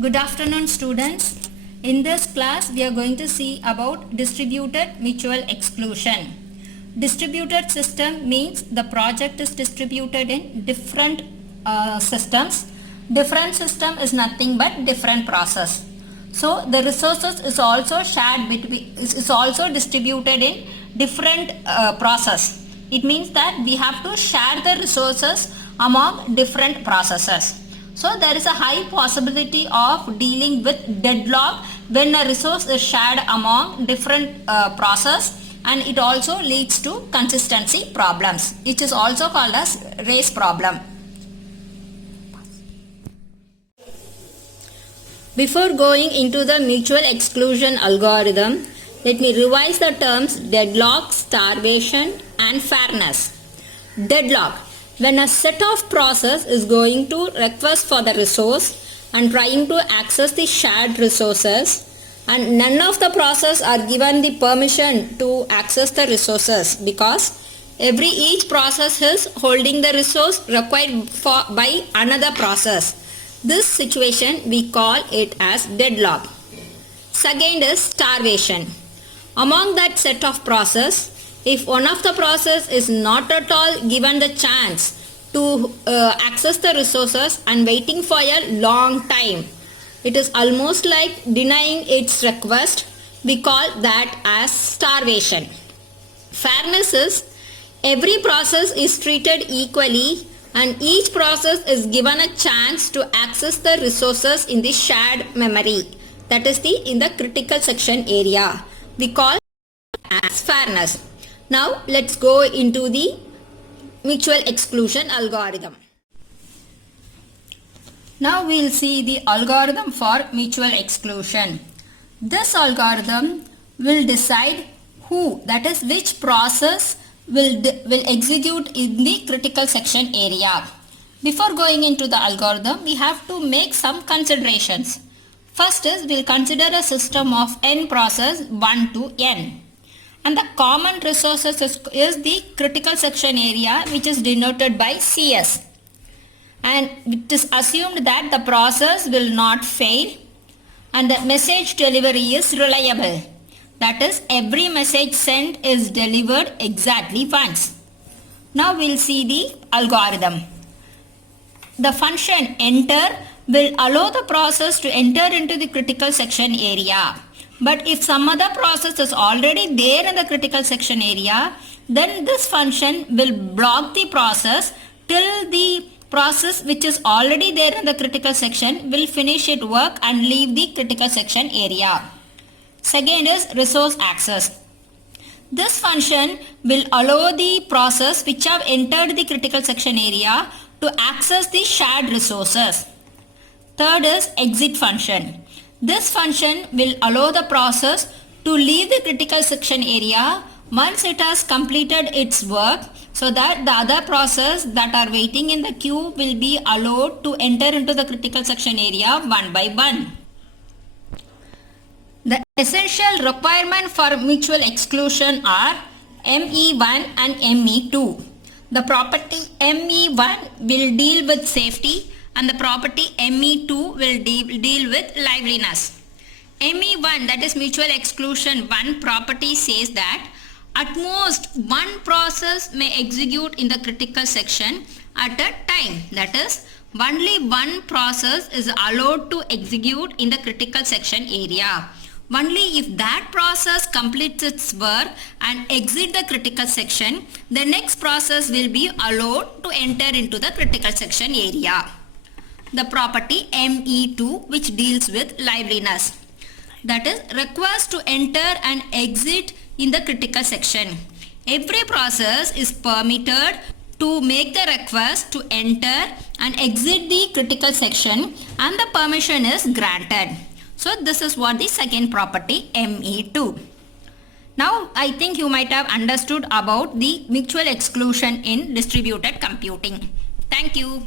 Good afternoon, students. In this class we are going to see about distributed mutual exclusion. Distributed system means the project is distributed in different systems. Different system is nothing but different process. So the resources is also shared between is also distributed in different process. It means that we have to share the resources among different processes. So there is a high possibility of dealing with deadlock when a resource is shared among different process, and it also leads to consistency problems, which is also called as race problem. Before going into the mutual exclusion algorithm, let me revise the terms deadlock, starvation and fairness. Deadlock: when a set of process is going to request for the resource and trying to access the shared resources, and none of the process are given the permission to access the resources because each process is holding the resource required by another process. This situation we call it as deadlock. Second is starvation. Among that set of process, if one of the process is not at all given the chance to access the resources and waiting for a long time, it is almost like denying its request, we call that as starvation. Fairness is every process is treated equally and each process is given a chance to access the resources in the shared memory, that is in the critical section area. We call it as fairness. Now let's go into the mutual exclusion algorithm. Now we will see the algorithm for mutual exclusion. This algorithm will decide who, that is which process will execute in the critical section area. Before going into the algorithm, we have to make some considerations. First is we will consider a system of n process 1 to n. And the common resources is the critical section area, which is denoted by CS. And it is assumed that the process will not fail and the message delivery is reliable. That is, every message sent is delivered exactly once. Now we will see the algorithm. The function enter will allow the process to enter into the critical section area. But if some other process is already there in the critical section area, then this function will block the process till the process which is already there in the critical section will finish its work and leave the critical section area. Second is resource access. This function will allow the process which have entered the critical section area to access the shared resources. Third is exit function. This function will allow the process to leave the critical section area once it has completed its work, so that the other process that are waiting in the queue will be allowed to enter into the critical section area one by one. The essential requirement for mutual exclusion are ME1 and ME2. The property ME1 will deal with safety and the property ME2 will deal with liveliness. ME1, that is mutual exclusion 1 property, says that at most one process may execute in the critical section at a time. That is, only one process is allowed to execute in the critical section area. Only if that process completes its work and exit the critical section, the next process will be allowed to enter into the critical section area. The property ME2, which deals with liveliness, that is, request to enter and exit in the critical section. Every process is permitted to make the request to enter and exit the critical section and the permission is granted. So this is what the second property ME2. Now I think you might have understood about the mutual exclusion in distributed computing. Thank you.